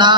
না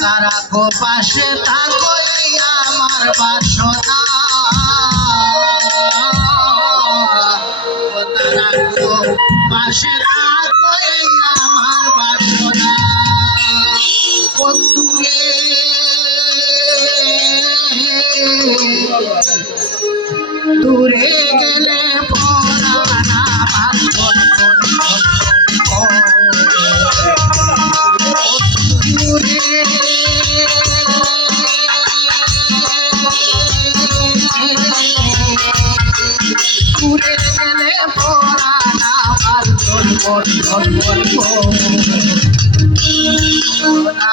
তারা গো পাশে থাকো আমার বাসনা। তারা গো পাশে থাকো। বন্ধুরে। দূরে গেলে পরানা বাসন ঘুরে গেলে পরানা বাসন বন্ধন তোমারও না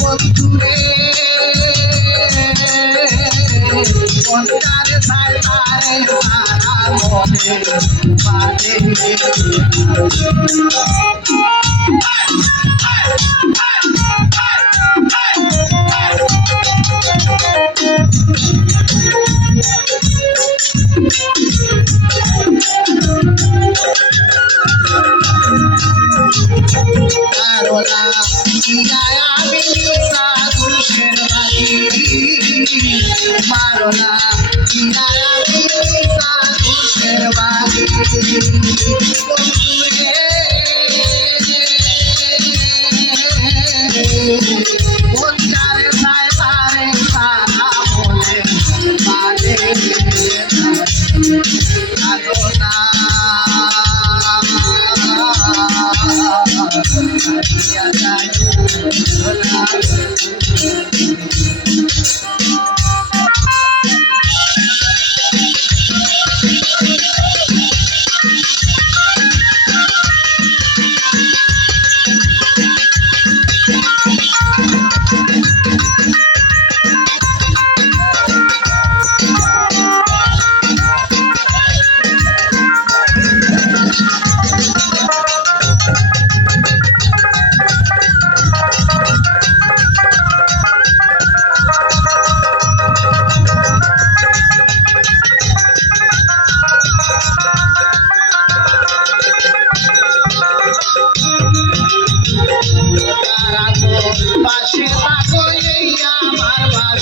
বন্ধুরে। পঞ্চার সায় সায় সারা মনে বাদে কারণা আমি সাধু শেরবাগি বন্ধুরে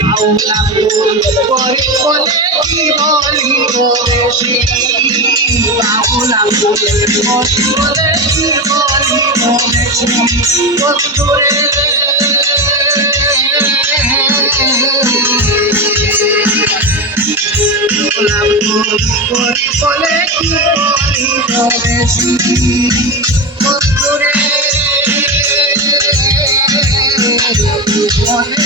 Paula Polo. বলে কি করেছি বন্ধুরে মনে